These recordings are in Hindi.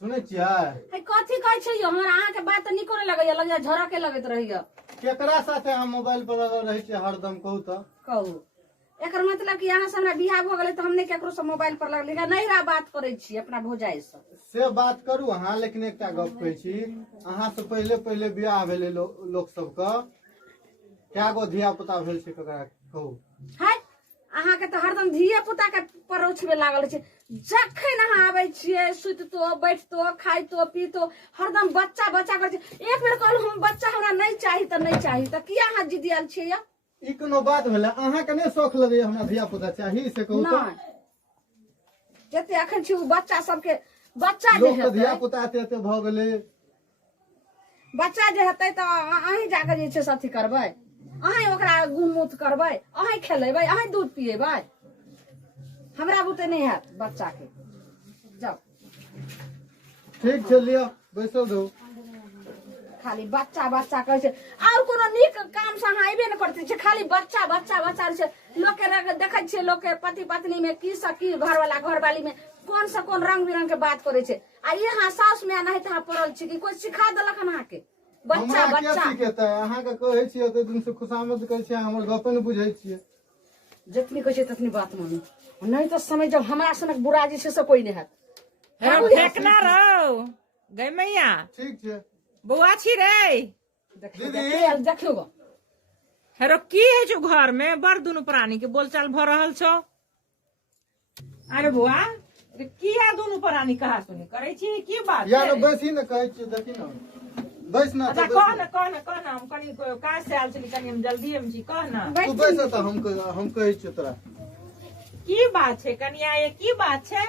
सुने छियै कथी कहै छै हमरा अहाँ के बात नहीं करे लगैया लगैया झरा के लगत रहिया केकरा साथे हम मोबाइल पर रहे छियै हरदम कहू एकर मतलब कि यहाँ से हमरा बियाह भ गेलै तो हमने केकरो से मोबाइल पर लगले नहिरा बात करे छी अपना भौजाई से बात करू अहाँ लेकिन एकटा गप कहै छी अहाँ से पहले बियाह भेलै लोक सबके क्या गो धिया पुता भेल छै ककरा कहू है अहाँ के तो हरदम धिया पुता के परोछबे लागल छै जखन अहाँ आबै छियै सुततो बैठतो खाइतो पीतो हरदम बच्चा बच्चा करे छै एक बेर कहलहुँ हम बच्चा हमरा नहीं चाही त किया अहाँ जिद आयल छियै ई कोनो बात भेलै अहाँ के नहीं शौक लगैया हमरा धिया पुता चाही से कहू तो जते अखन छी बच्चा सबके बच्चा जे लोक धिया पुता एते भ गेलै बच्चा जे हेतै त अहीं जाके जे छै अथी करबै अहीं ओकरा गुमूत करबै अहीं खेलेबै अहीं दूध पिएबै हमरा बुते नहीं हैत बच्चा के जाओ ठीक छै लियो बैसल रहू खाली बच्चा बच्चा कहै छै और कोनो नीक काम से अहाँ अयबे न करते छै खाली बच्चा बच्चा बच्चा छै लोक के देखै छै लोक के पति पत्नी में की सब की घरवाला घरवाली में कौन सा कौन रंग बिरंग के बात करे छै आ यहाँ सास में नहीं तो पड़ल छी कि कोई सिखा देलक अहाँ के बच्चा बच्चा सिखेतै अहाँ के कहै छियै ओते दिन से खुशामद कहै छियै हमर गपे न बुझै छियै जितनी कहै छै ततनी बात मानू नहीं तो समय जब हमरा सनक बुरा जे छै से कोई नहीं हैत फेंकना रहो गई मैया ठीक छै बउआ छी रे देखियो गो हेरो की है जो घर में बड़ दुनु प्राणी के बोलचाल भ रहल छौ अरे बुआ किया दुनु प्राणी कहा सुनी करे छी की बात यार बैसी न कहै छियै देखी न बैस न अच्छा कह न हम कनी काज से आयल छली कनी हम जल्दी हम छी कह न तू बैस त हम कहै छियै तोरा की बात छै कनिया ये की बात छै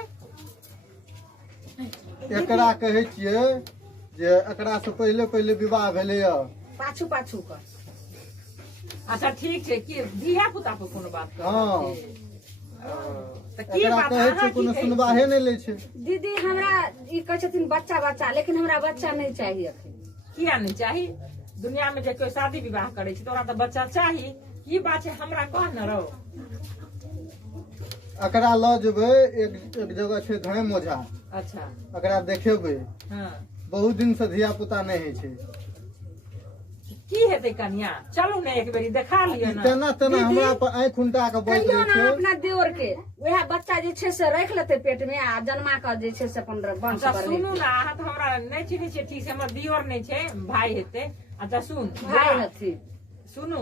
एकरा कहै छियै जे एकरा से पहले विवाह भेलै य पाछू पाछू कर अच्छा ठीक छै की धिया पुता पर कोनो बात कर हां त की एकरा बात कहै अहाँ छै की कोनो सुनवाहे नहीं लै छै दीदी हमरा ई कहै छथिन बच्चा बच्चा लेकिन हमरा बच्चा नहीं चाहिए अखन किया नहीं चाही दुनिया में जे कोई शादी विवाह करे छै तोरा तो बच्चा चाही की बात है हमरा कह न रहो एकरा ल जेबै एक जगह छै धैम ओझा अच्छा एकरा देखेबै हाँ बहुत दिन से धिया पुता नहीं है छै की हेतै कन्या चलू ने एक बेरी देखा लियो ना तेना हमरा पर आँख उल्टा के बैठ कहियो ना छै अपना देवर के वह बच्चा जे छै से रख लेते पेट में आ जन्मा कर जे छै से अपन वंश अच्छा कर सुनू ना अहाँ तो हमरा नहीं चिन्है छियै ठीक से हमर दियोर नहीं छै भाई हेतै अच्छा सुन भाई हथी सुनू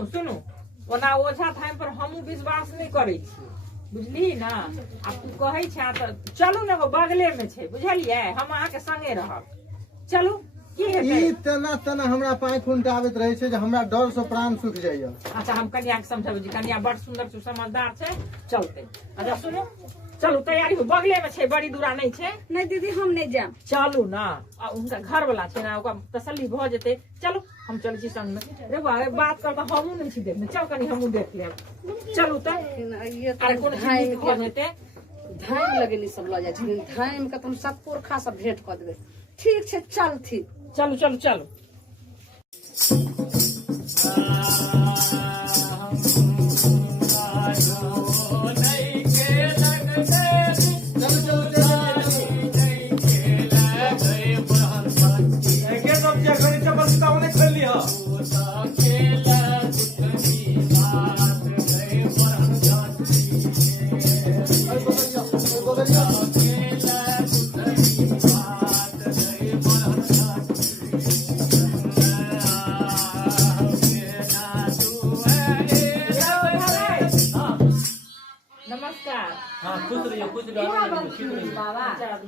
ओना ओझा थाम पर हमहू विश्वास नहीं करै छी बुझली ना आ तू कहै छै त चलू ने बगले में छै बुझलियै हम अहाँ के संगे रहब चलू की हेतै ई तेना हमरा पर आँख उल्टाबैत रहे छै जे हमरा डर से प्राण सूख जाइया अच्छा हम कन्या के समझाबे जी कन्या बड़ सुंदर छै समझदार छै चलते अच्छा सुनो चलू तैयारी हो बगले में छै बड़ी दूरा नहीं छै नहीं दीदी हम नहीं जाम चलू ना आ उनका घर वाला छै ना ओका तसल्ली भ जेते चलू हम चलै छी संग में रे बात कर त हमहू नहीं छी देखने चल कनी हमहू देख लेब चलू त ये अरे कोन धाम चीज घर हेतै धाम लगेली सब ल जाय छथिन धाम के तुम सब पुरखा सब भेंट क देबै ठीक छै चलथी चलू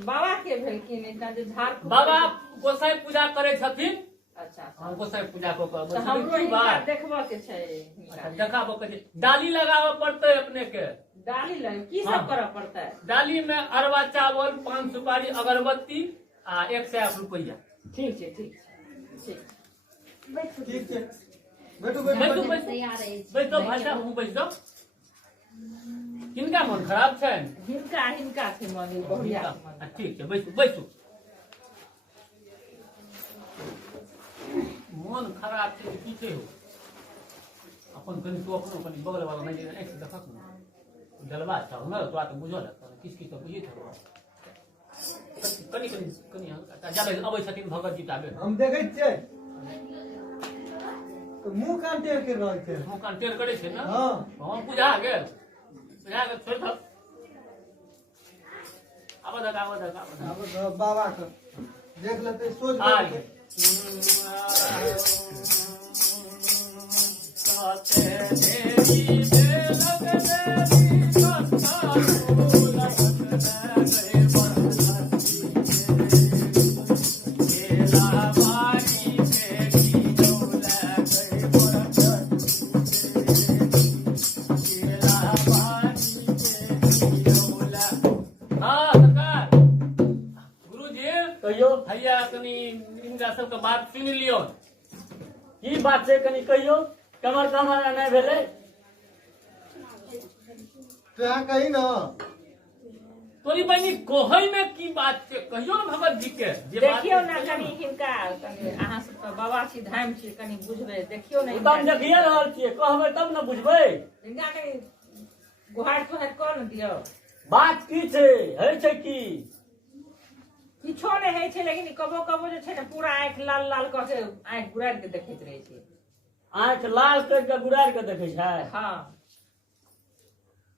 बाबा के भेलखिन एकटा जे झाड़ बाबा गोसाई पूजा करे छथिन अच्छा हम गोसाई पूजा को तो हमरो ई बात देखबो के छै देखाबो के डाली लगाबे पड़ते अपने के डाली ले की सब करऽ पड़तै डाली में अरवा चावल 5 सुपारी अगरबत्ती आ 100 रुपया ठीक छै ठीक छै बैठ दो भाषा हूँ बैठ दो किनका मन खराब छै हिनका छै मन बढ़िया ठीक छै बैसू मन खराब छै की छै हो अपन कनी तो अपनो कनी बगल वाला नहीं एक से देखक न गलबा छ न तोरा तो बुझल है किस तो बुझे छ कनी कनी कनी जाबे अबै छथिन भगत जी ताबे हम देखै छियै तो मुंह कान टेढ़ कर रहल छै मुंह कान टेढ़ करे छै ना हां हम बुझा गेल छोड़ दो आब बाबा के देख लेते सोच आ लेते कहियो भैया कनी इनका सबके बात सुन लियो की बात छै कनी कहियो कमर कमर नहीं भेले तो यहाँ कही ना तोरी बहनी कहै में की बात छै कहियो न भगत जी के जे बात देखियो ना कनी हिनका कनी अहाँ सब के बाबा छी धाम छी कनी बुझबे देखियो ना एकदम देखिए रहल छियै कहबै तब न बुझबै हिनका कनी गुहार तुहार कर न दियो बात की छै है छै की किछो नहीं है छे लेकिन कबो कबो जे छे ना पूरा आंख लाल लाल क के आंख गुराड़ के देखैत रहे छे आंख लाल कर के गुड़ार के देखै छै हां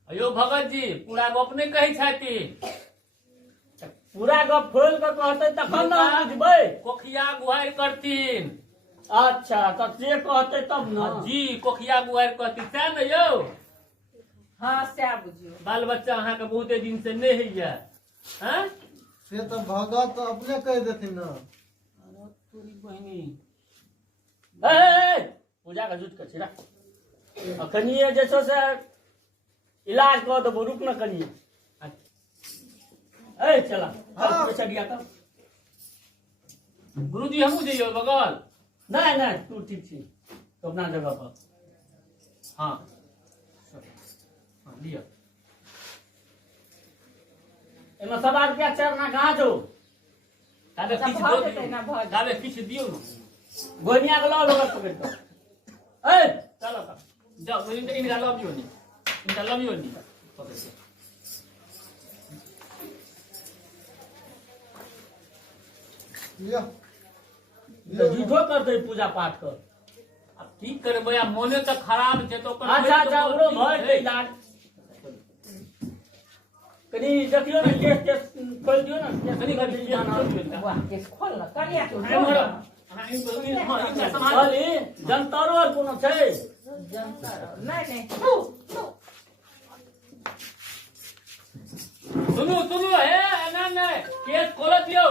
अयो भगत जी पूरा गप नहीं कहै छथि पूरा गप खोल के कहतै तखन न बुझबै कोखिया गुहार करतीन अच्छा तब से कहतै तब न जी कोखिया गुहार करतीन सैह न यौ हां से बुझियो बाल बच्चा अहाँ के बहुते दिन से नहीं हैया हैं से तो भगत अपने कह देथिन ना तोरी बहनी ए पूजा का जुट के छिरा अखनी जे छो से इलाज कऽ देबो रुक न कनी ए चला हाँ। पैसा दिया तब गुरुजी हमहू जइयो बगल नहीं नहीं तू ठीक छी तो अपना जगह पर हाँ हाँ लिया एमे 7 रुपया चरना कहाँ छौ ताबे अच्छा, किछ भऽ दो जेतै ना, भऽ जेतै। ताबे किछ दियो न गोनिया के लो लोग पकड़ के ए चलो तब जाओ इनका लव यू नहीं इनका लव यू नहीं पकड़ के लियो तो झूठो करते पूजा पाठ कर अब की करबै आ मोने तो खराब छै तो ओकर अच्छा अच्छा ओरो भय के इलाज कनी देखियो ना केस केस खोल दियो ना केस कनी कर दियो ना वाह केस खोल न कनिया तू इनका समाज खाली जनतारो और कोनो छै जनता नहीं सुनो सुनो हे ना ना केस खोल दियो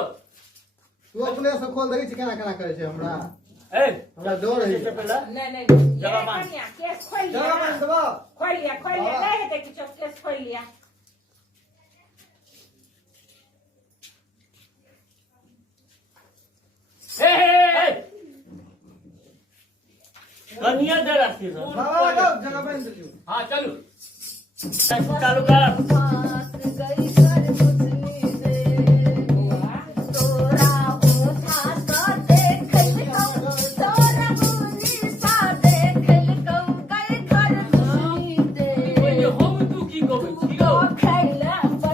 तू अपने से खोल देखै छी केना केना करे छै हमरा ए हमरा डर है से पहले नहीं जगह बांध। कनिया केस खोल जगह लिया मान दबा खोल लिया हाँ। नहीं हेते किछो केस खोल लिया हे हे कनिया दे रखी है बाबा जाओ जगह मान दियो हां चलो चालू कर ये हम तू की कहबै छी गो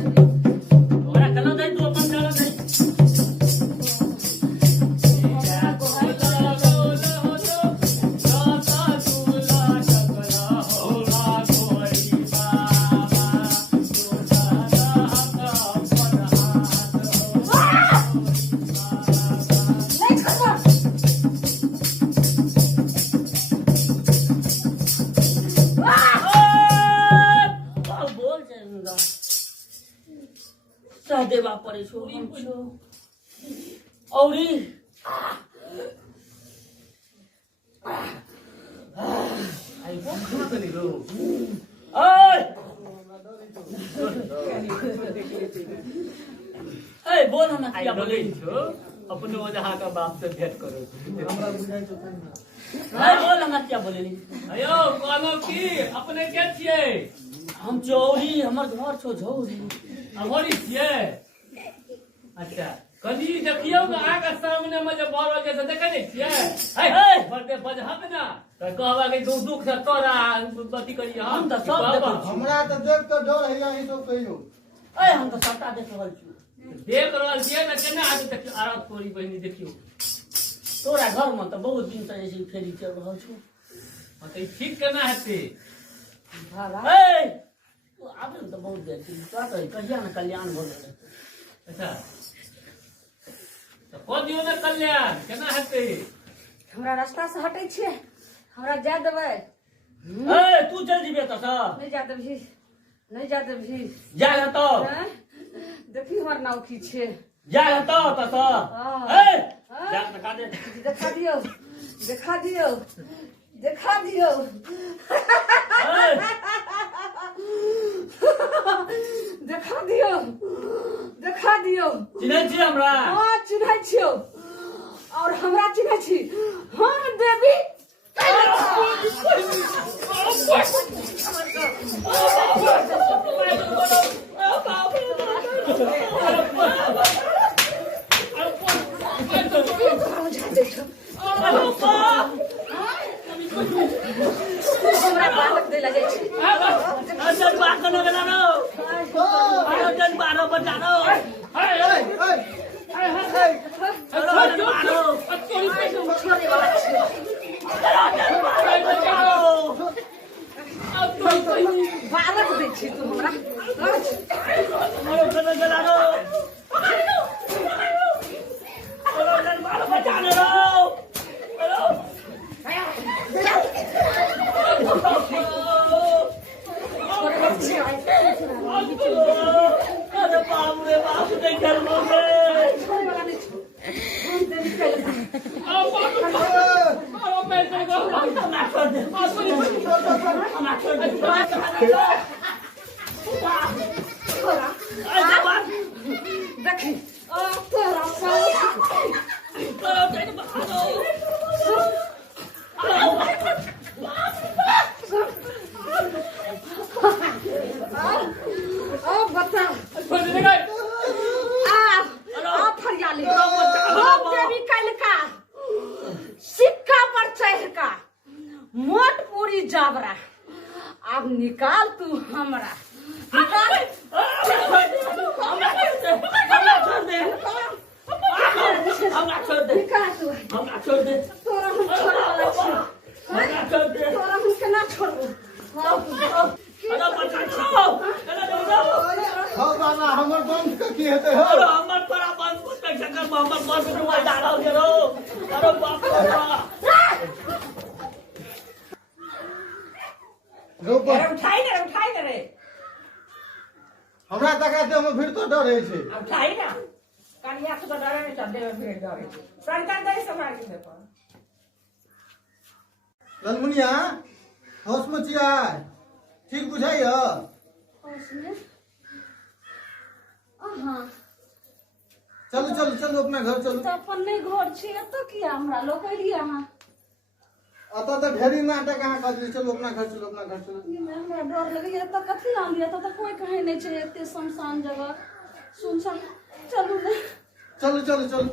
ओकरा कना दे तू अपन चला दे बोल जाएगा सहदेवा परे छोरी पूछो औरी आई वो खा गली रो ए बोल ना क्या बोले छो अपने वजह का बाप से भेंट करो हमरा बुझाइ छौ तनी ए बोल ना क्या बोले अयो कहलो की अपने के छिए हम चौरी हमर घर छो झौरी अमोरी छिए अच्छा कनी देखियो ना आगे सामने में जब बड़ जैसे देखे नहीं छियै हे बड़े बजहब ना तो कहबा के दुख दुख से तोरा अथी करी हम तो सब देखै छी। हमरा तो देख के डर है यही सब कहियो ए हम तो सबटा देख रहल छी। देख रहल छियै ना केना आदमी देखियो आरत कोरी बहिनी देखियो तोरा घर में तो बहुत दिन से ऐसे फेरी चल रहल छौ। मतलब ठीक केना हेतै ए तू आबे तो बहुत देर छी तो कहिया ना कल्याण भ गेल। अच्छा तो कह दियो ना कल्याण केना हेतै हमरा रास्ता से हटै छियै, हमरा जाय देबै। ए तू चल जीबे त सा नहीं जाय देबही, नहीं जाय देबही। जा तो हैं? देखी हमर नाव की छै। जा तो त सा हाँ। ए जा दिखा दे देखा दियो, देखा दियो, देखा दियो। ए देखा दियो, देखा दियो। चिन्है छी हमरा हाँ चिन्है छियो और हमरा चिन्है छी हम देवी। हमरा बालक देला जाइ छै। अंदर बात न गला नो आयोजन 12 बजा नो छोड़े वाला छै। बालक दै छी तू हमरा। छोड़े वाला नहीं छो। हम देवी कैले देखी तोरा बता फरियाली देवी कैलका सिक्का पर चढ़ का मोट पूरी जाबरा। अब निकाल तू हमरा निकाल। निकाल तू तोरा हम छोड़े वाला छी। तोरा हम केना छोड़बो। हाँ बाबा हमर बंद के की हेतै हो हमर तोरा बंद कुछ के चक्कर में हमर बंद डुबा डालो गेलो। अरे बाप रे बाप उठाई ना रे हमरा तका दे में भीड़ तो डर है छै। उठाई ना कनिया से तो डरे नहीं चल देवे भीड़ डरे सरकार दे संभाल के देखो ललमुनिया होश में छियै ठीक बुझाइय। उसमें हाँ चलू चलू चलू अपना घर चलू। तो अपन नहीं घर छी एतो किया हमरा लोग एलिए अहाँ। अतः तो ढेरी नाटक अहाँ कर दी। चलू अपना घर चलू अपना घर चलू। हमरा डर लगैया तो कथी आंधी तो कोई कहे नहीं छै एते सुनसान जगह सुनसान। चलू ने चलू चलू चलू